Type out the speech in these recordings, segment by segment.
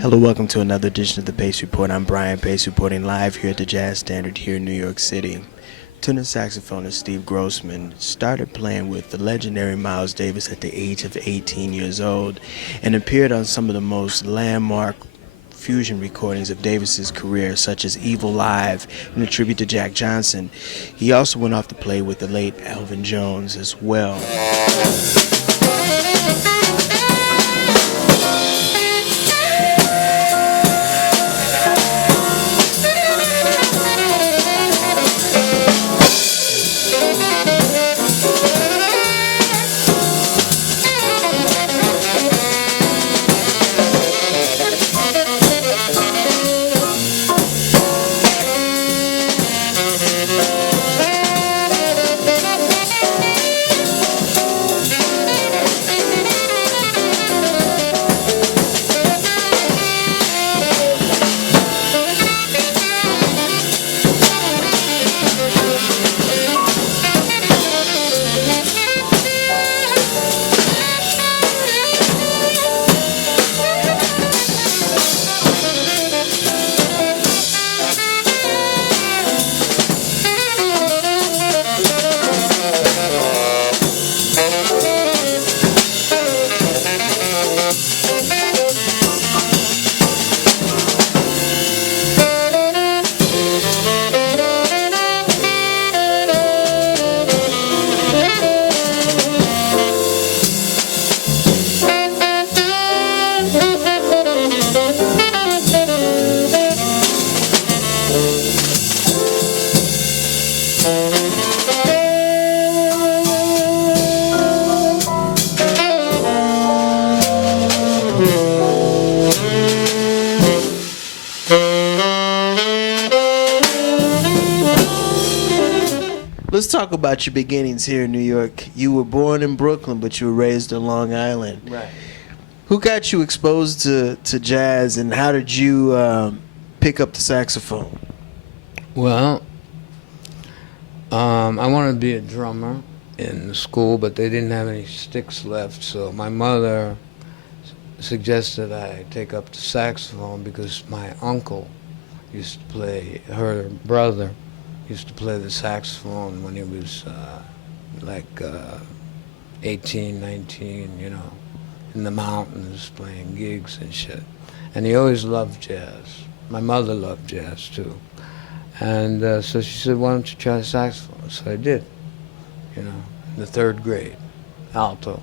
Hello, welcome to another edition of the Pace Report. I'm Brian Pace, reporting live here at the Jazz Standard here in New York City. Tenor saxophonist Steve Grossman started playing with the legendary Miles Davis at the age of 18 years old and appeared on some of the most landmark fusion recordings of Davis's career, such as Evil Live and a tribute to Jack Johnson. He also went off to play with the late Elvin Jones as well. Let's talk about your beginnings here in New York. You were born in Brooklyn, but you were raised on Long Island. Right. Who got you exposed to jazz, and how did you pick up the saxophone? Well, I wanted to be a drummer in school, but they didn't have any sticks left, so my mother suggested I take up the saxophone because my uncle used to play, her brother used to play the saxophone when he was 18, 19, you know, in the mountains playing gigs and shit. And he always loved jazz. My mother loved jazz too. And so she said, why don't you try the saxophone? So I did, you know, in the third grade, alto.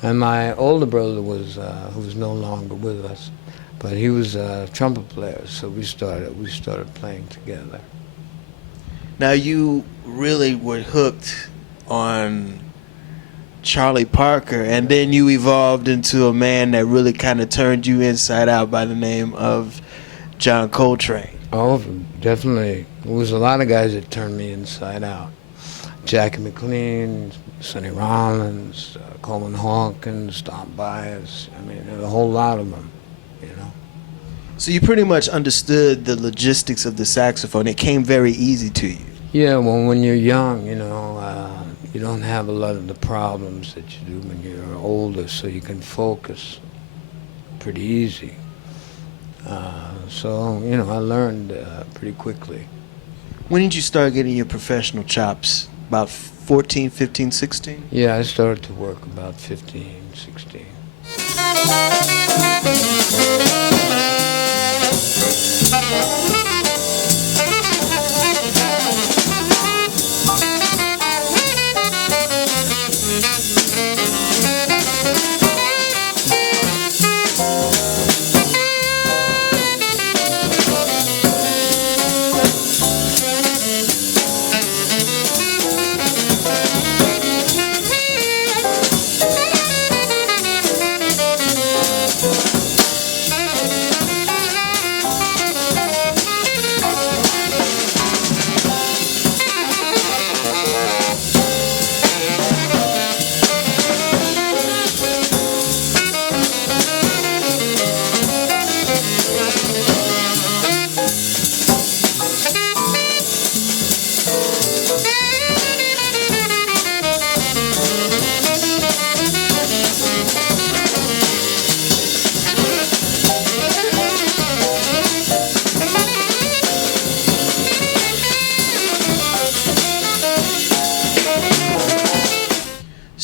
And my older brother was, who was no longer with us, but he was a trumpet player, so we started playing together. Now, you really were hooked on Charlie Parker, and then you evolved into a man that really kind of turned you inside out by the name of John Coltrane. Oh, definitely. There was a lot of guys that turned me inside out. Jackie McLean, Sonny Rollins, Coleman Hawkins, Don Byas. I mean, there were a whole lot of them, you know. So you pretty much understood the logistics of the saxophone. It came very easy to you. Yeah, well, when you're young, you know, you don't have a lot of the problems that you do when you're older, so you can focus pretty easy. So, you know, I learned pretty quickly. When did you start getting your professional chops? About 14, 15, 16? Yeah, I started to work about 15, 16.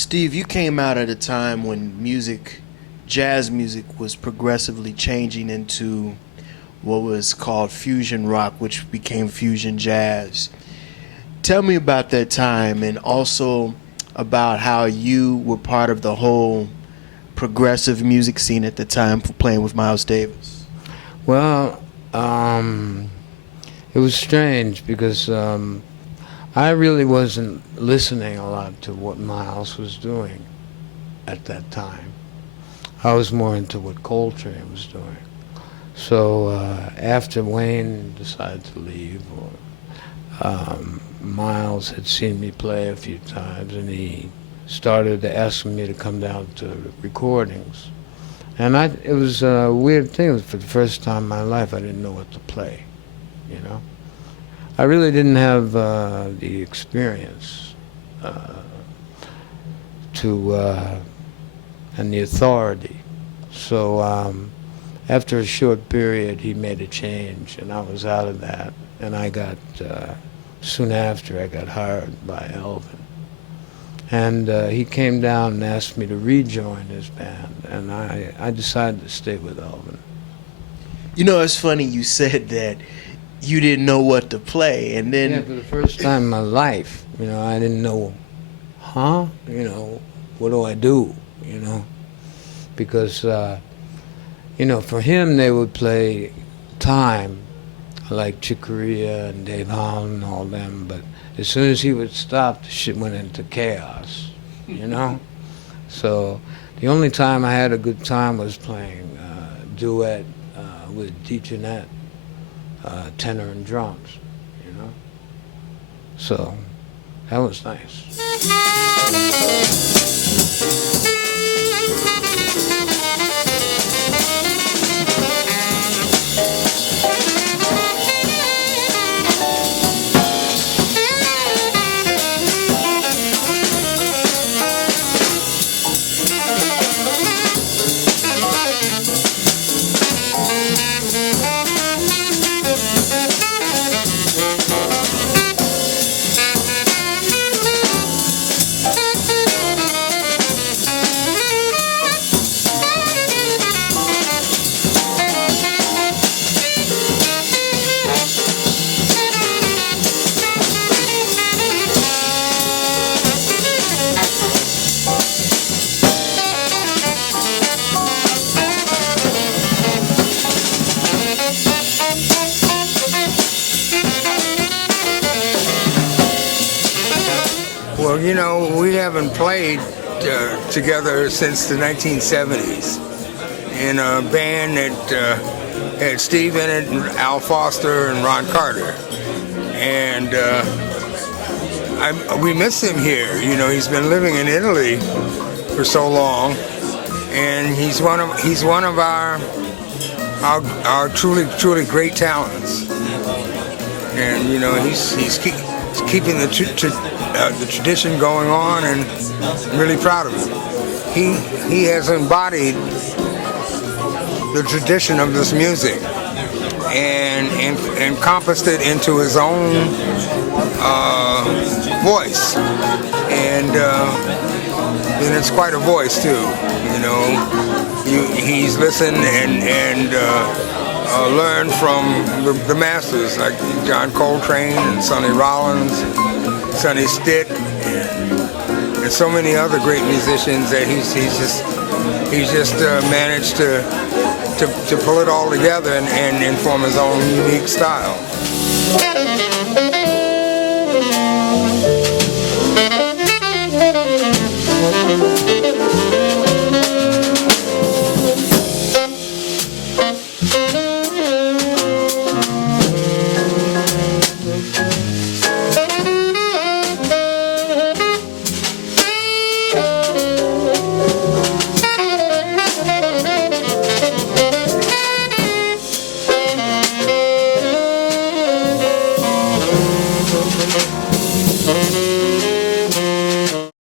Steve, you came out at a time when jazz music was progressively changing into what was called fusion rock, which became fusion jazz. Tell me about that time, and also about how you were part of the whole progressive music scene at the time for playing with Miles Davis. Well, it was strange because I really wasn't listening a lot to what Miles was doing at that time. I was more into what Coltrane was doing. So after Wayne decided to leave, Miles had seen me play a few times, and he started asking me to come down to recordings. And it was a weird thing. It was for the first time in my life I didn't know what to play, you know. I really didn't have the experience and the authority. So after a short period, he made a change, and I was out of that. And I got, soon after, I got hired by Elvin. And he came down and asked me to rejoin his band, and I decided to stay with Elvin. You know, it's funny you said that you didn't know what to play, and then... Yeah, for the first time in my life, you know, I didn't know, you know, what do I do, you know? Because, you know, for him, they would play time, like Chick Corea and Dave Holland and all them, but as soon as he would stop, the shit went into chaos, you know? So the only time I had a good time was playing duet with D. Jeanette, tenor and drums, you know? So that was nice. Well, you know, we haven't played together since the 1970s in a band that had Steve in it, and Al Foster and Ron Carter. And we miss him here. You know, he's been living in Italy for so long, and he's one of our truly great talents. And you know, he's keeping the tradition going on, and I'm really proud of him. He has embodied the tradition of this music and encompassed it into his own voice, and it's quite a voice too. You know, he's listened and learned from the masters like John Coltrane and Sonny Rollins, Sonny Stitt, and so many other great musicians that he's just managed to pull it all together and form his own unique style.